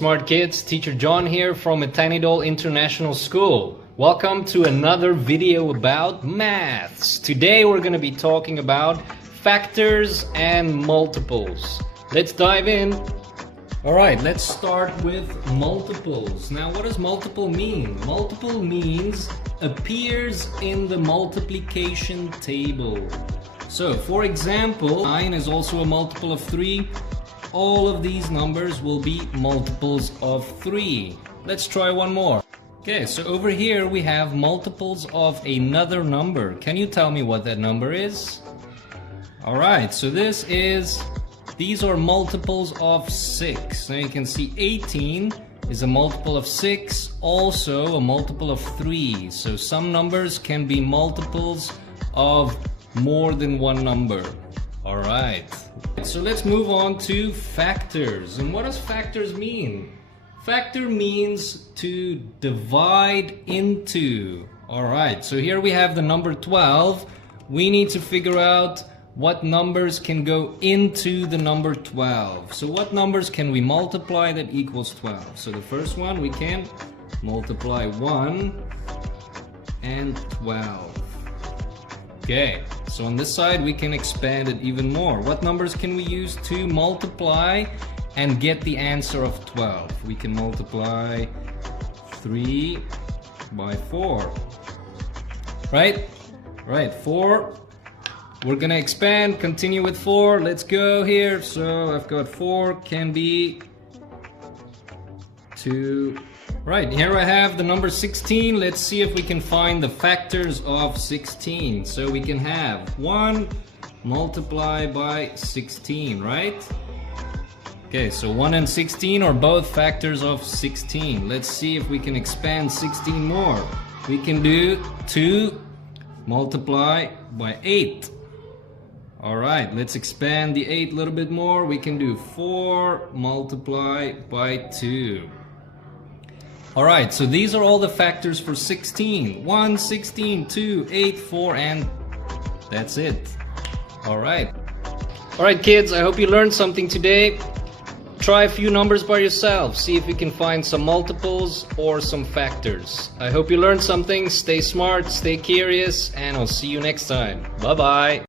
smart kids, teacher John here from Etanidol International School. Welcome to another video about maths. Today we're going to be talking about factors and multiples. Let's dive in. Alright, let's start with multiples. Now what does multiple mean? Multiple means appears in the multiplication table. So for example, 9 is also a multiple of 3. All of these numbers will be multiples of 3. Let's try one more. Okay, so over here we have multiples of another number. Can you tell me what that number is? Alright, so these are multiples of 6. Now you can see 18 is a multiple of 6, also a multiple of 3. So some numbers can be multiples of more than one number. Alright, so let's move on to factors. And what does factors mean? Factor means to divide into. Alright, so here we have the number 12. We need to figure out what numbers can go into the number 12. So what numbers can we multiply that equals 12? So the first one, we can multiply 1 and 12. Okay, so on this side we can expand it even more. What numbers can we use to multiply and get the answer of 12? We can multiply 3 by 4. Right? Right, 4. We're gonna expand, continue with 4. Let's go here. So I've got 4 can be 2. Right, here I have the number 16. Let's see if we can find the factors of 16. So we can have 1 multiplied by 16, right? Okay, so 1 and 16 are both factors of 16. Let's see if we can expand 16 more. We can do 2 multiply by 8. Alright, let's expand the 8 a little bit more. We can do 4 multiply by 2. Alright, so these are all the factors for 16. 1, 16, 2, 8, 4, and that's it. Alright. Alright kids, I hope you learned something today. Try a few numbers by yourself. See if you can find some multiples or some factors. I hope you learned something. Stay smart, stay curious, and I'll see you next time. Bye-bye.